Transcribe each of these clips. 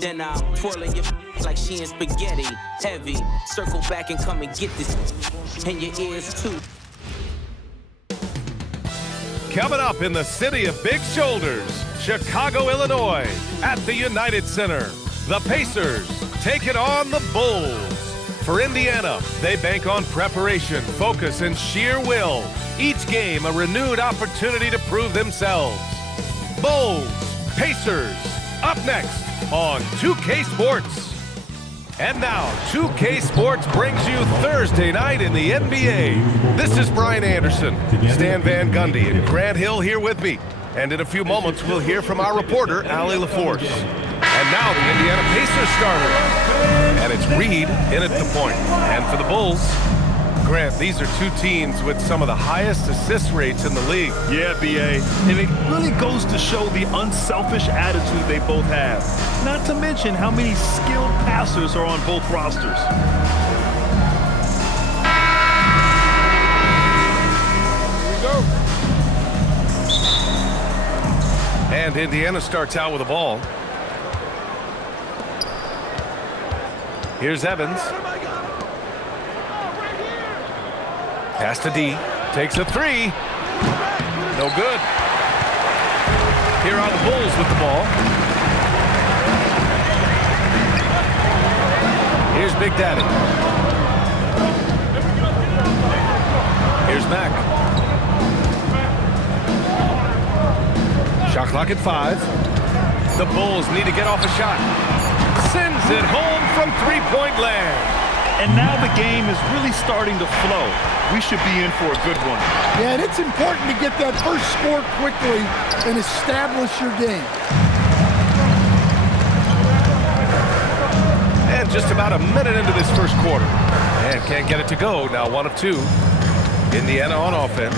Then I'm twirling your like she in spaghetti. Heavy. Circle back and come and get this in your ears too. Coming up in the city of big shoulders, Chicago, Illinois, at the United Center, the Pacers taking on the Bulls. For Indiana, they bank on preparation, focus, and sheer will. Each game a renewed opportunity to prove themselves. Bulls, Pacers, up next on 2K Sports. And now, 2K Sports brings you Thursday night in the NBA. This is Brian Anderson, Stan Van Gundy, and Grant Hill here with me. And in a few moments, we'll hear from our reporter, Allie LaForce. And now the Indiana Pacers starter. And it's Reed in at the point. And for the Bulls, Grant, these are two teams with some of the highest assist rates in the league. Yeah, B.A. And it really goes to show the unselfish attitude they both have. Not to mention how many skilled passers are on both rosters. Here we go. And Indiana starts out with the ball. Here's Evans. Pass to D. Takes a three. No good. Here are the Bulls with the ball. Here's Big Daddy. Here's Mack. Shot clock at 5. The Bulls need to get off a shot. Sends it home from three-point land. And now the game is really starting to flow. We should be in for a good one. Yeah, and it's important to get that first score quickly and establish your game. And just about a minute into this first quarter. And can't get it to go. Now 1 of 2. Indiana on offense.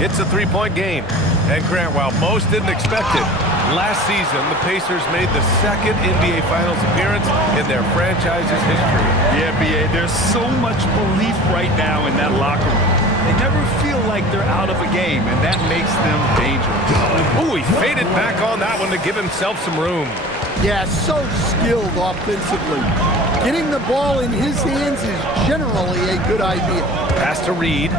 It's a three-point game. And Grant, while most didn't expect it, last season the Pacers made the second NBA Finals appearance in their franchise's history. Yeah, B.A., there's so much belief right now in that locker room. They never feel like they're out of a game, and that makes them dangerous. Ooh, he faded back on that one to give himself some room. Yeah, so skilled offensively. Getting the ball in his hands is generally a good idea. Pass to Reed.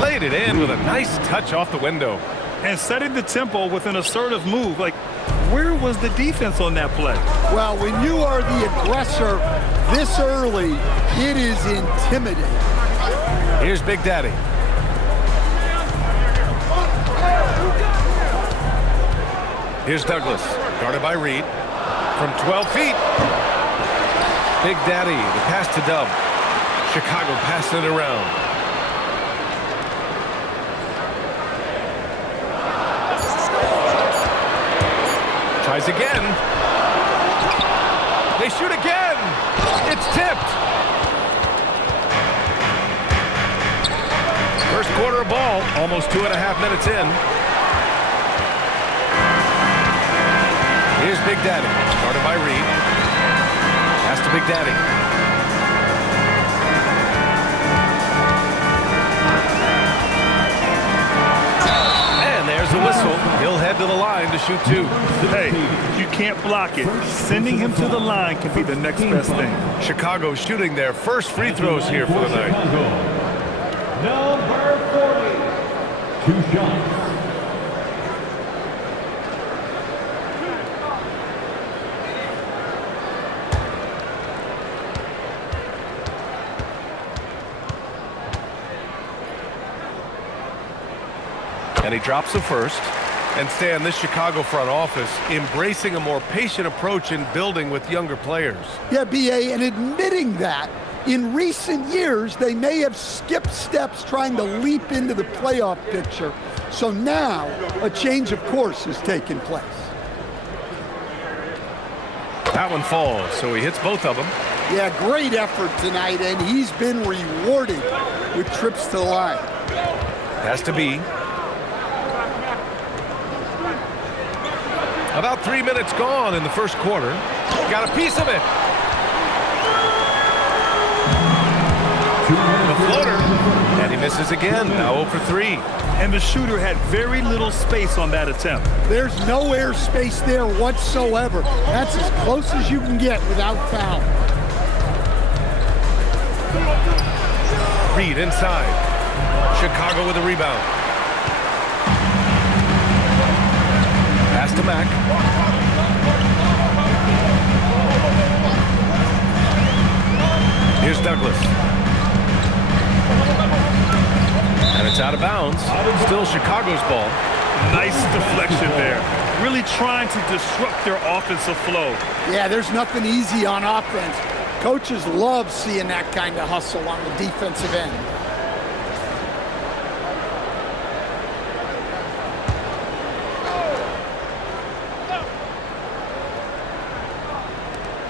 Laid it in with a nice touch off the window. And setting the tempo with an assertive move. Like, where was the defense on that play? Well, when you are the aggressor this early, it is intimidating. Here's Big Daddy. Here's Douglas, guarded by Reed. From 12 feet. Big Daddy, the pass to Dub. Chicago passing it around. Tries again. They shoot again. It's tipped. First quarter ball, almost 2.5 minutes in. Here's Big Daddy, guarded by Reed. Pass to Big Daddy. There's the whistle. He'll head to the line to shoot 2. Hey, you can't block it. Sending him to the line can be the next best thing. Chicago shooting their first free throws here for the night. Number 40, 2 shots. And he drops the first. And Stan, this Chicago front office embracing a more patient approach in building with younger players. Yeah, B.A., and admitting that in recent years they may have skipped steps trying to leap into the playoff picture. So now a change of course has taken place. That one falls, so he hits both of them. Yeah, great effort tonight, and he's been rewarded with trips to the line. Has to be. About 3 minutes gone in the first quarter. Got a piece of it. The floater, and he misses again, now 0 for 3. And the shooter had very little space on that attempt. There's no air space there whatsoever. That's as close as you can get without foul. Reed inside. Chicago with a rebound. Pass to Mack. Here's Douglas. And it's out of bounds. Still Chicago's ball. Nice deflection there. Really trying to disrupt their offensive flow. Yeah, there's nothing easy on offense. Coaches love seeing that kind of hustle on the defensive end.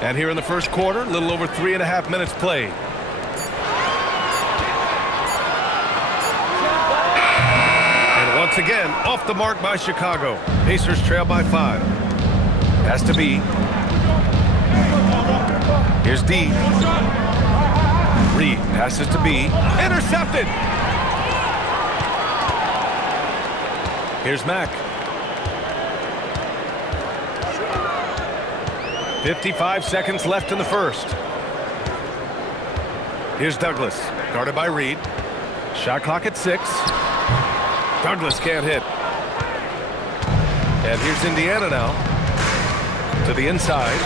And here in the first quarter, a little over 3.5 minutes played. And once again, off the mark by Chicago. Pacers trail by 5. Has to be. Here's D. Reed passes to B. Intercepted. Here's Mack. 55 seconds left in the first. Here's Douglas, guarded by Reed. Shot clock at 6. Douglas can't hit. And here's Indiana now. To the inside.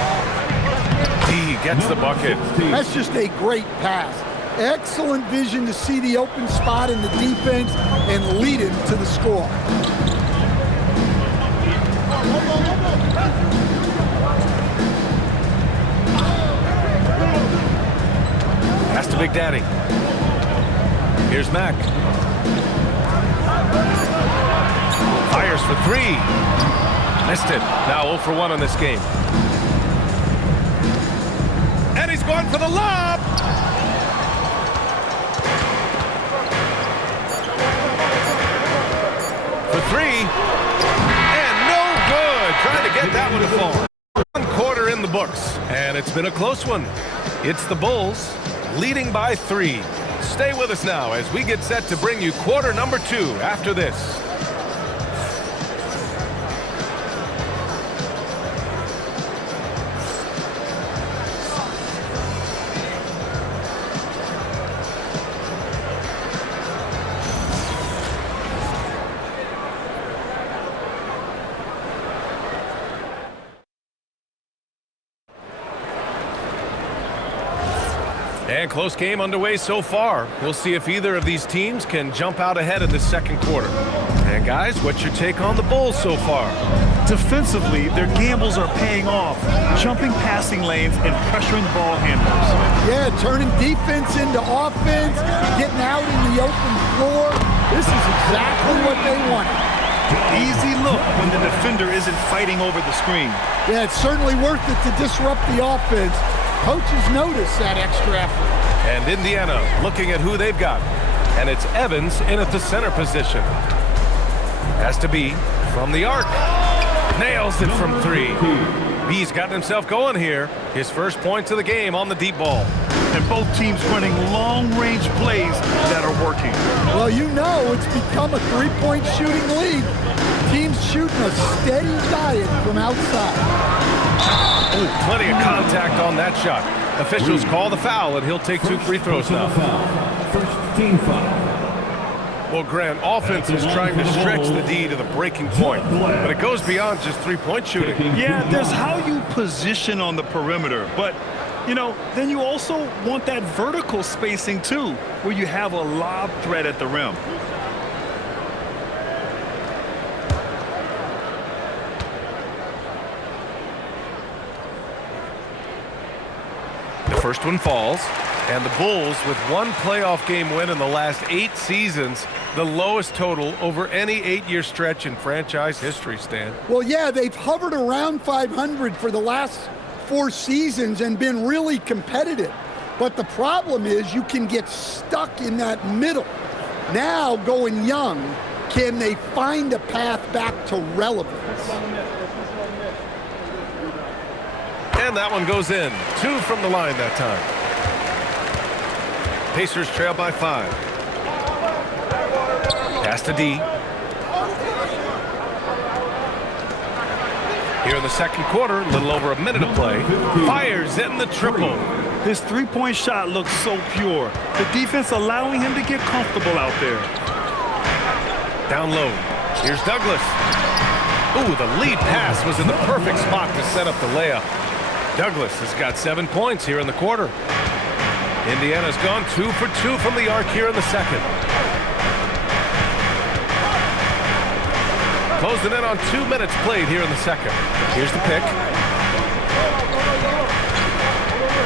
D gets the bucket. That's just a great pass. Excellent vision to see the open spot in the defense and lead him to the score. Pass to Big Daddy. Here's Mack. Fires for 3. Missed it. Now 0 for 1 on this game. And he's going for the lob. For 3. And no good. Trying to get that one to fall. 1 quarter in the books. And it's been a close one. It's the Bulls leading by 3. Stay with us now as we get set to bring you quarter number 2 after this. And close game underway so far. We'll see if either of these teams can jump out ahead in the second quarter. And guys, what's your take on the Bulls so far? Defensively, their gambles are paying off, jumping passing lanes and pressuring ball handlers. Yeah, turning defense into offense, getting out in the open floor. This is exactly what they wanted. Easy look when the defender isn't fighting over the screen. Yeah, it's certainly worth it to disrupt the offense. Coaches notice that extra effort. And Indiana looking at who they've got. And it's Evans in at the center position. Has to be from the arc. Nails it from 3. B's gotten himself going here. His first points of the game on the deep ball. And both teams running long-range plays that are working. Well, you know it's become a 3-point shooting league. Teams shooting a steady diet from outside. Ooh, plenty of contact on that shot. Officials call the foul, and he'll take 2 free throws now. First team foul. Well, Grant, offense is trying to stretch the D to the breaking point, but it goes beyond just 3-point shooting. Yeah, there's how you position on the perimeter, but, you know, then you also want that vertical spacing, too, where you have a lob threat at the rim. The first one falls, and the Bulls, with 1 playoff game win in the last 8 seasons, the lowest total over any 8-year stretch in franchise history, Stan. Well, yeah, they've hovered around 500 for the last 4 seasons and been really competitive. But the problem is you can get stuck in that middle. Now, going young, can they find a path back to relevance? And that one goes in. 2 from the line that time. Pacers trail by 5. Pass to D. Here in the second quarter, a little over a minute to play. Fires in the triple. His three-point shot looks so pure. The defense allowing him to get comfortable out there. Down low. Here's Douglas. Ooh, the lead pass was in the perfect spot to set up the layup. Douglas has got 7 points here in the quarter. Indiana's gone 2 for 2 from the arc here in the second. Closing in on 2 minutes played here in the second. Here's the pick.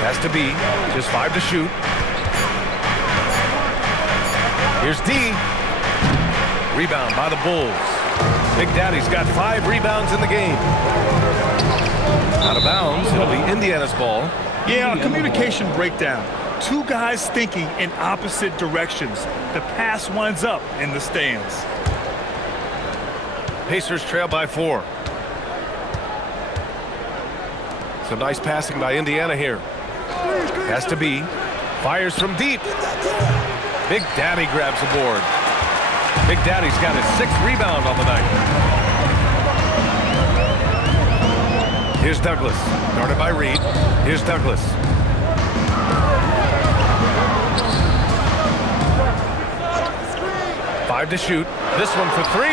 Has to be just 5 to shoot. Here's D. Rebound by the Bulls. Big Daddy's got 5 rebounds in the game. Out of bounds, it'll be Indiana's ball. Yeah, a communication breakdown. 2 guys thinking in opposite directions. The pass winds up in the stands. Pacers trail by 4. Some nice passing by Indiana here. Has to be. Fires from deep. Big Daddy grabs the board. Big Daddy's got his 6th rebound on the night. Here's Douglas. Guarded by Reed. Here's Douglas. Five to shoot. This one for 3.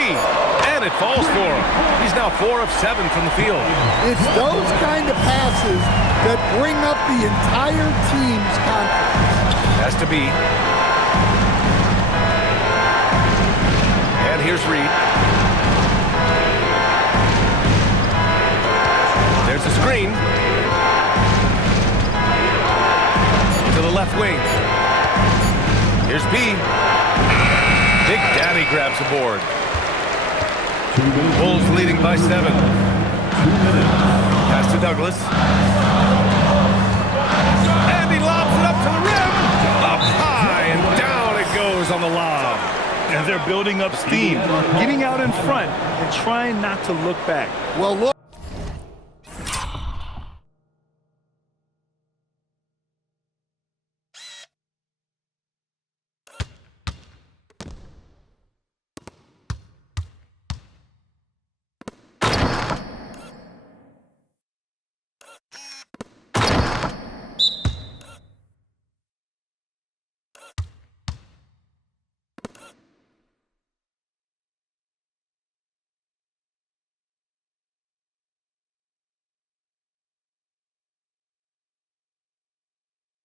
And it falls for him. He's now 4 of 7 from the field. It's those kind of passes that bring up the entire team's confidence. Has to be. And here's Reed. There's a screen. To the left wing. Here's B. Big Daddy grabs the board. Bulls leading by 7. Pass to Douglas. And he lobs it up to the rim. Up high and down it goes on the lob. And they're building up steam, getting out in front and trying not to look back. Well, look.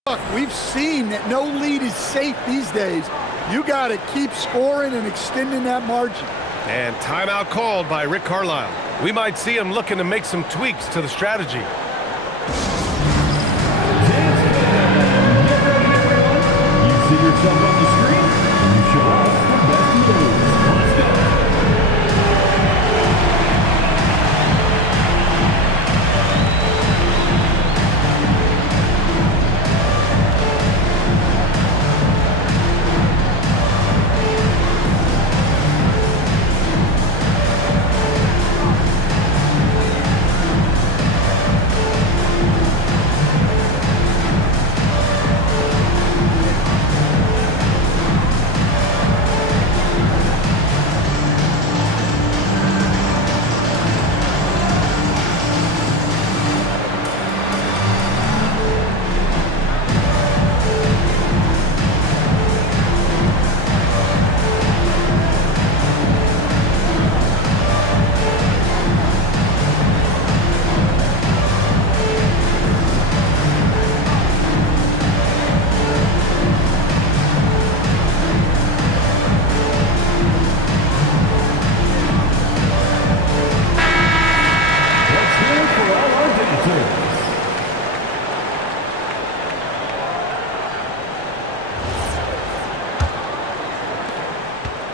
Look, we've seen that no lead is safe these days. You got to keep scoring and extending that margin. And timeout called by Rick Carlisle. We might see him looking to make some tweaks to the strategy. You see yourself on the screen, and you show us the best of those. Let's go. Let's hear it for all our dancers.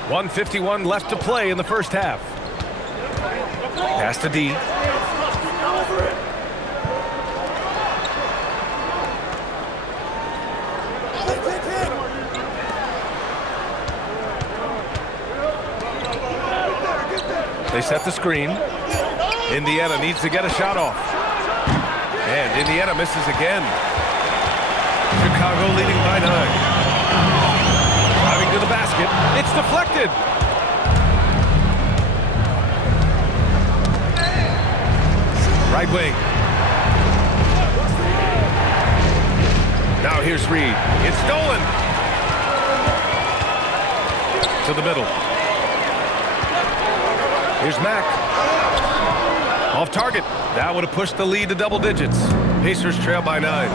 .151 left to play in the first half. Pass to D. They set the screen. Indiana needs to get a shot off. And Indiana misses again. Chicago leading by 9. Driving to the basket. It's deflected. Right wing. Now here's Reed. It's stolen. To the middle. Here's Mack. Off target. That would have pushed the lead to double digits. Pacers trail by 9.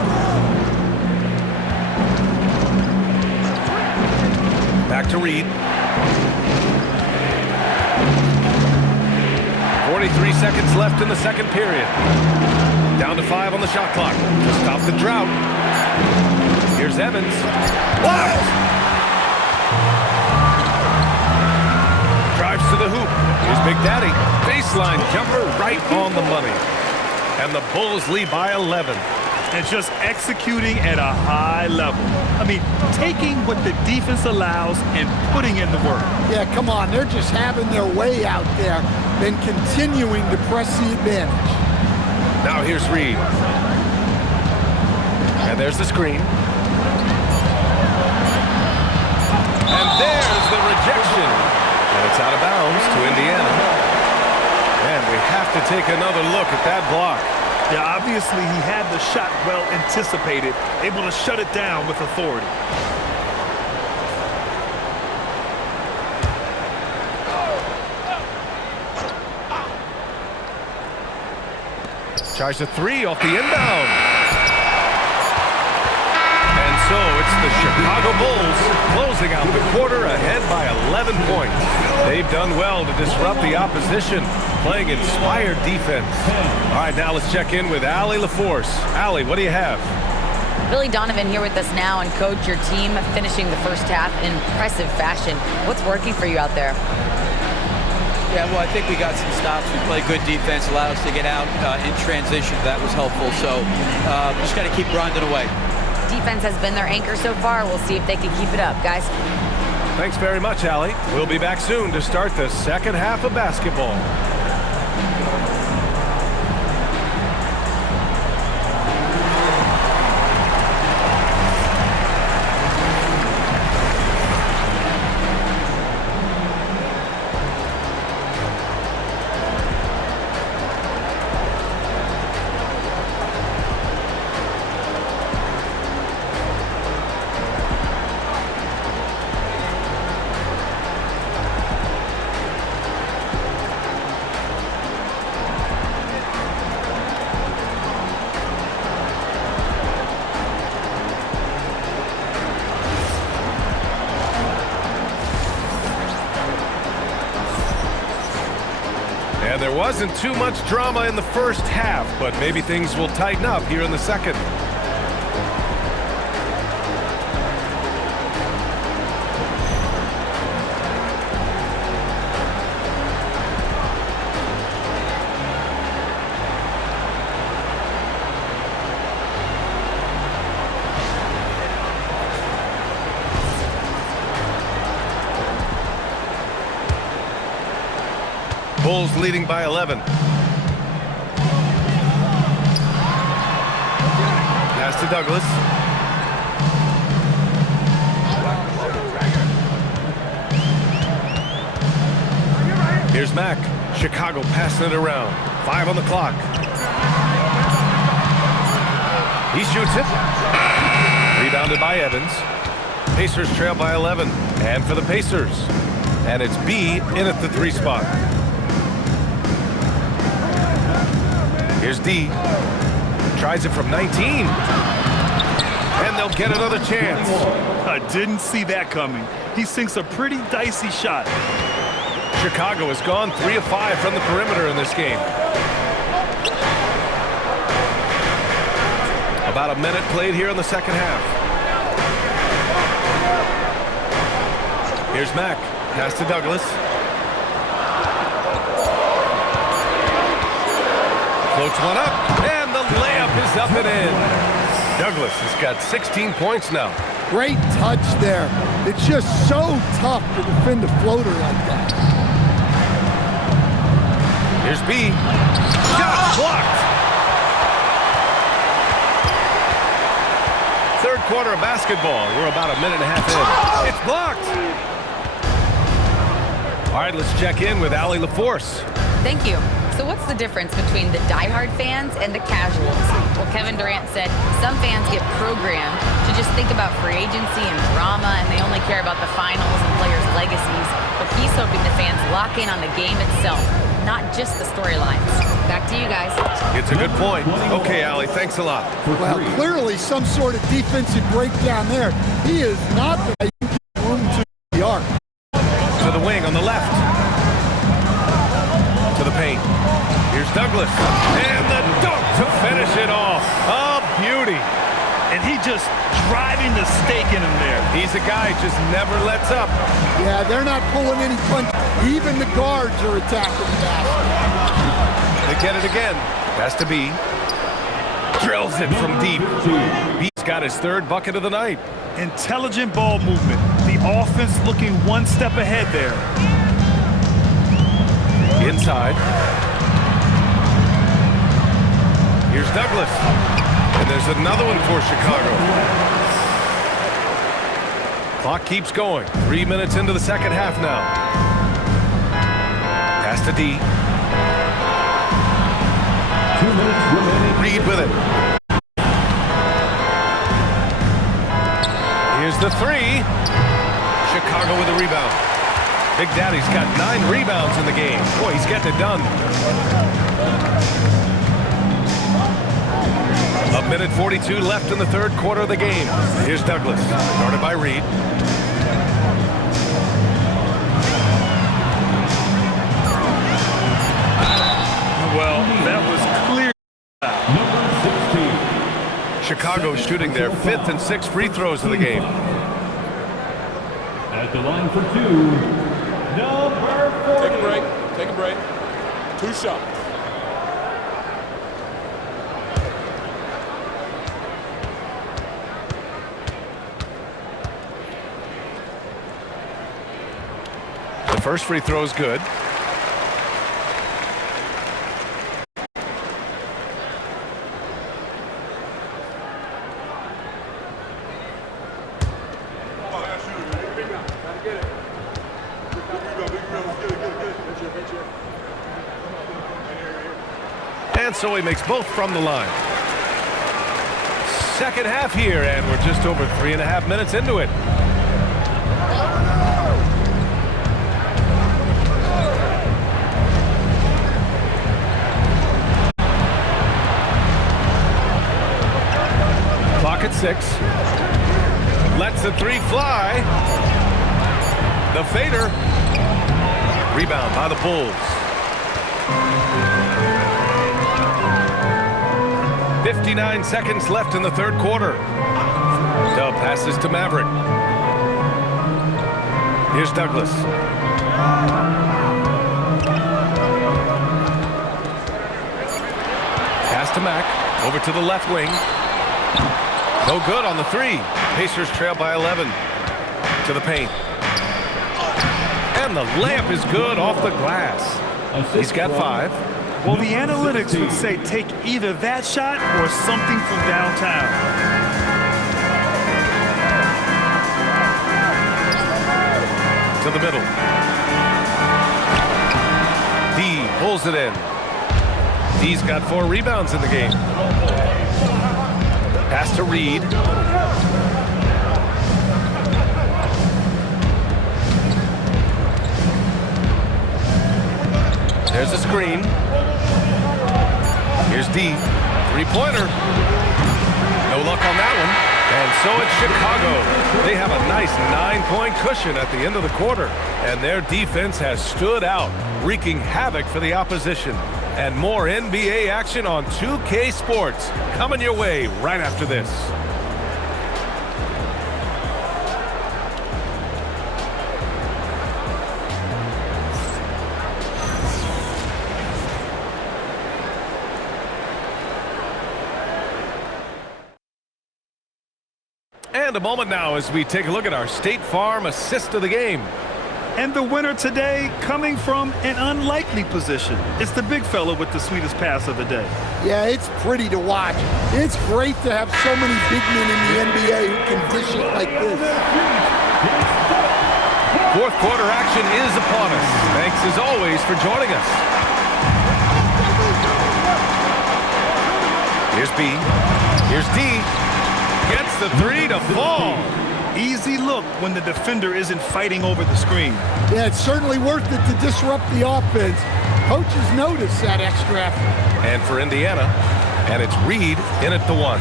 Back to Reed. 43 seconds left in the second period. Down to 5 on the shot clock to stop the drought. Here's Evans. Blocked! Drives to the hoop. Here's Big Daddy. Baseline jumper right on the money. And the Bulls lead by 11. And just executing at a high level. I mean, taking what the defense allows and putting in the work. Yeah, come on. They're just having their way out there, then continuing to press the advantage. Now here's Reed. And there's the screen. And there's the rejection. And it's out of bounds to Indiana. And we have to take another look at that block. Yeah, obviously he had the shot well anticipated, able to shut it down with authority. Tries a 3 off the inbound. And so it's the Chicago Bulls closing out the quarter ahead by 11 points. They've done well to disrupt the opposition, playing inspired defense. All right, now let's check in with Allie LaForce. Allie, what do you have? Billy Donovan here with us now, and coach, your team finishing the first half in impressive fashion. What's working for you out there? Yeah, well, I think we got some stops. We played good defense, allowed us to get out in transition. That was helpful. So just got to keep grinding away. Defense has been their anchor so far. We'll see if they can keep it up, guys. Thanks very much, Allie. We'll be back soon to start the second half of basketball. And there wasn't too much drama in the first half, but maybe things will tighten up here in the second. Bulls leading by 11. Pass to Douglas. Here's Mack. Chicago passing it around. 5 on the clock. He shoots it. Rebounded by Evans. Pacers trail by 11. And for the Pacers. And it's B in at the 3 spot. Here's D. Tries it from 19. And they'll get another chance. I didn't see that coming. He sinks a pretty dicey shot. Chicago has gone 3 of 5 from the perimeter in this game. About a minute played here in the second half. Here's Mack. Pass to Douglas. Floats one up, and the layup is up and in. Douglas has got 16 points now. Great touch there. It's just so tough to defend a floater like that. Here's B. Shot blocked. Third quarter of basketball. We're about a minute and a half in. It's blocked. All right, let's check in with Allie LaForce. Thank you. So what's the difference between the diehard fans and the casuals? Well, Kevin Durant said some fans get programmed to just think about free agency and drama, and they only care about the finals and players' legacies. But he's hoping the fans lock in on the game itself, not just the storylines. Back to you guys. It's a good point. Okay, Allie, thanks a lot. Well, clearly some sort of defensive breakdown there. He is not the guy you give room to the arc. To the wing on the left. To the paint. Here's Douglas. And the dunk to finish it off. A beauty. And he just driving the stake in him there. He's a guy who just never lets up. Yeah, they're not pulling any punches. Even the guards are attacking the basket. They get it again. Has to be. Drills it from deep. B's got his third bucket of the night. Intelligent ball movement. The offense looking one step ahead there. Inside. Here's Douglas. And there's another one for Chicago. Clock keeps going. 3 minutes into the second half now. Pass to D. 2 minutes remaining. Reed with it. Here's the three. Chicago with a rebound. Big Daddy's got 9 rebounds in the game. Boy, he's getting it done. A minute 42 left in the third quarter of the game. Here's Douglas, guarded by Reed. Well, that was clear. Number 16. Chicago shooting their 5th and 6th free throws of the game. At the line for 2, number 40. Take a break. Take a break. 2 shots. The first free throw is good. And so he makes both from the line. Second half here, and we're just over 3.5 minutes into it. Clock at 6. Lets the three fly. The fader. Rebound by the Bulls. 59 seconds left in the third quarter. Dub passes to Maverick. Here's Douglas. Pass to Mack. Over to the left wing. No good on the three. Pacers trail by 11. To the paint. And the layup is good off the glass. He's got 5. Well, the analytics would say take either that shot or something from downtown. To the middle. D pulls it in. D's got 4 rebounds in the game. Pass to Reed. There's a screen. Here's D. Three-pointer. No luck on that one. And so it's Chicago. They have a nice 9-point cushion at the end of the quarter. And their defense has stood out, wreaking havoc for the opposition. And more NBA action on 2K Sports coming your way right after this. And a moment now as we take a look at our State Farm assist of the game. And the winner today coming from an unlikely position. It's the big fella with the sweetest pass of the day. Yeah, it's pretty to watch. It's great to have so many big men in the NBA who can dish it like this. Fourth quarter action is upon us. Thanks as always for joining us. B. Here's D. Gets the three to fall. Easy look when the defender isn't fighting over the screen. Yeah, it's certainly worth it to disrupt the offense. Coaches notice that extra effort. And for Indiana, and it's Reed in at the 1.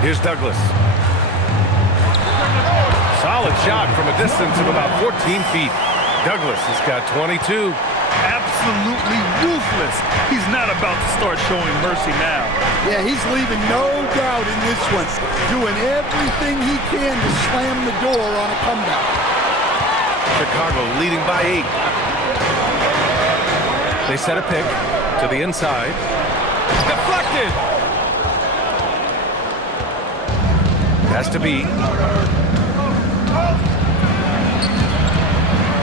Here's Douglas. Solid shot from a distance of about 14 feet. Douglas has got 22. Absolutely ruthless. He's not about to start showing mercy now. Yeah, he's leaving no doubt in this one. Doing everything he can to slam the door on a comeback. Chicago leading by 8. They set a pick to the inside. Deflected! Has to be.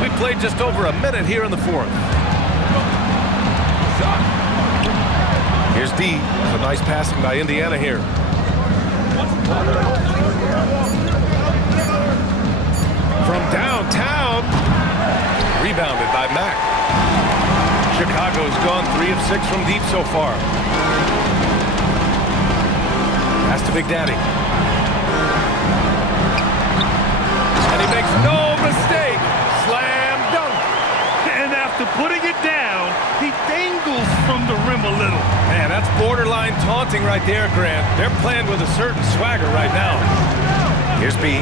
We played just over a minute here in the 4th. Here's D. Some nice passing by Indiana here. From downtown. Rebounded by Mack. Chicago's gone 3 of 6 from deep so far. Pass to Big Daddy. And he makes no mistake. Slam dunk. And after putting it down, he dangles from the rim a little. Man, that's borderline taunting right there, Grant. They're playing with a certain swagger right now. Here's B.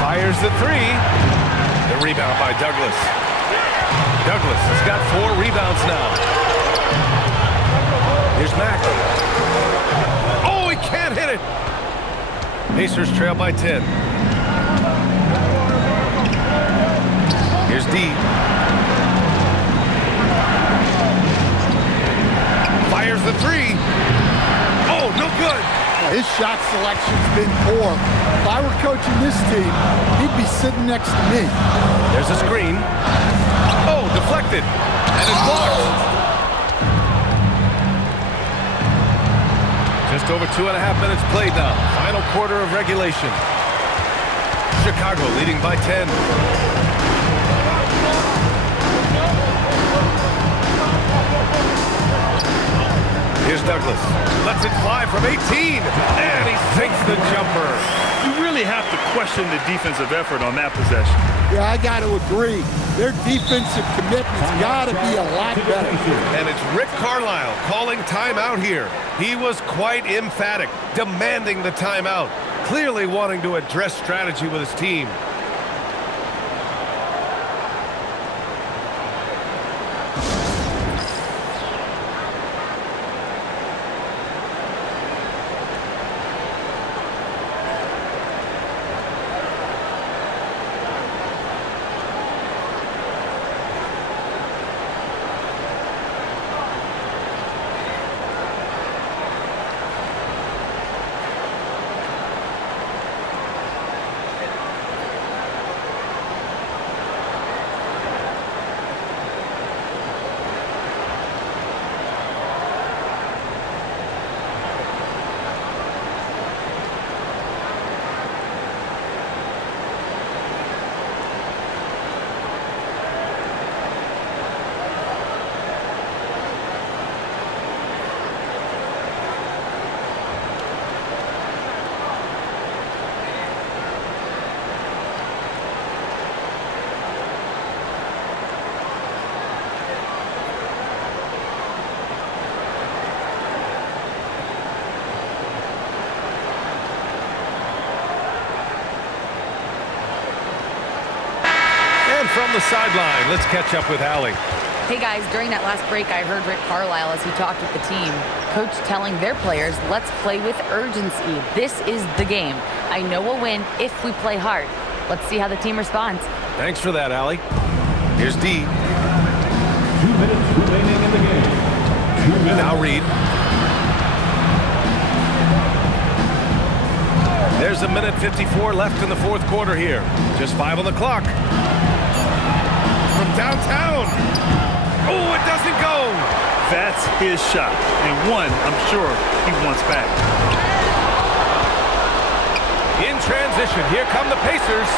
Fires the 3. The rebound by Douglas. Douglas has got 4 rebounds now. Here's Mack. Oh, he can't hit it. Pacers trail by 10. Here's D. Fires the 3. Oh, no good. Well, his shot selection's been poor. If I were coaching this team, he'd be sitting next to me. There's a screen. Oh, deflected. And it's blocked. Just over 2.5 minutes played now. Final quarter of regulation. Chicago leading by 10. Here's Douglas. Lets it fly from 18. And he sinks the jumper. You really have to question the defensive effort on that possession. Yeah, I got to agree. Their defensive commitment's got to be a lot better. And it's Rick Carlisle calling timeout here. He was quite emphatic, demanding the timeout, clearly wanting to address strategy with his team. From the sideline, let's catch up with Allie. Hey guys, during that last break, I heard Rick Carlisle as he talked with the team. Coach telling their players, let's play with urgency. This is the game. I know we'll win if we play hard. Let's see how the team responds. Thanks for that, Allie. Here's D. 2 minutes remaining in the game. 2 minutes. Now Reed. There's 1:54 left in the 4th quarter here. Just 5 on the clock. From downtown. Oh, it doesn't go. That's his shot, and one I'm sure he wants back. In transition, here come the Pacers.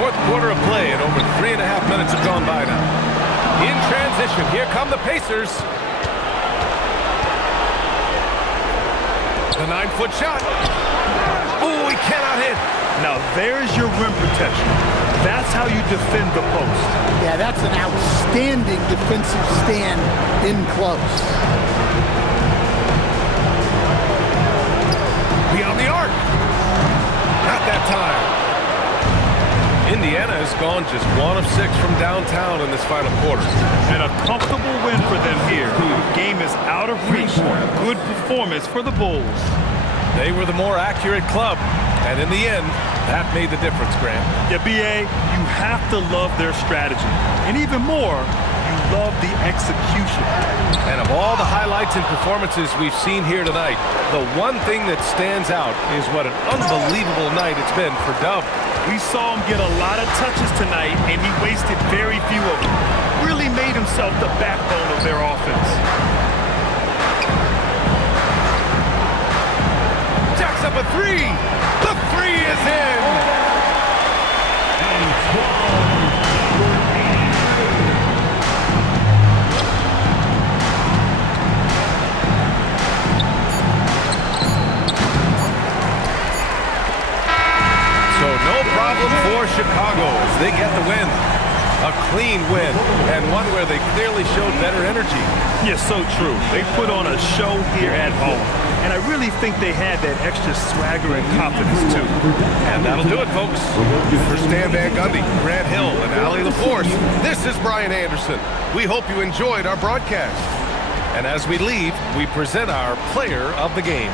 Fourth quarter quarter of play, and over 3.5 minutes have gone by now. In transition, here come the Pacers. The 9-foot shot. Oh, he cannot hit. Now there's your rim protection. That's how you defend the post. Yeah, that's an outstanding defensive stand in close. Beyond the arc. Not that time. Indiana has gone just 1 of 6 from downtown in this final quarter. And a comfortable win for them here. The game is out of reach. Good performance for the Bulls. They were the more accurate club, and in the end, that made the difference, Grant. Yeah, B.A., you have to love their strategy. And even more, you love the execution. And of all the highlights and performances we've seen here tonight, the one thing that stands out is what an unbelievable night it's been for Dub. We saw him get a lot of touches tonight, and he wasted very few of them. Really made himself the backbone of their offense. Jacks up a 3. The 3 is in. So no problem for Chicago as they get the win. A clean win, and one where they clearly showed better energy. Yeah, so true. They put on a show here at home. And I really think they had that extra swagger and confidence, too. And that'll do it, folks. For Stan Van Gundy, Grant Hill, and Allie LaForce, this is Brian Anderson. We hope you enjoyed our broadcast. And as we leave, we present our player of the game.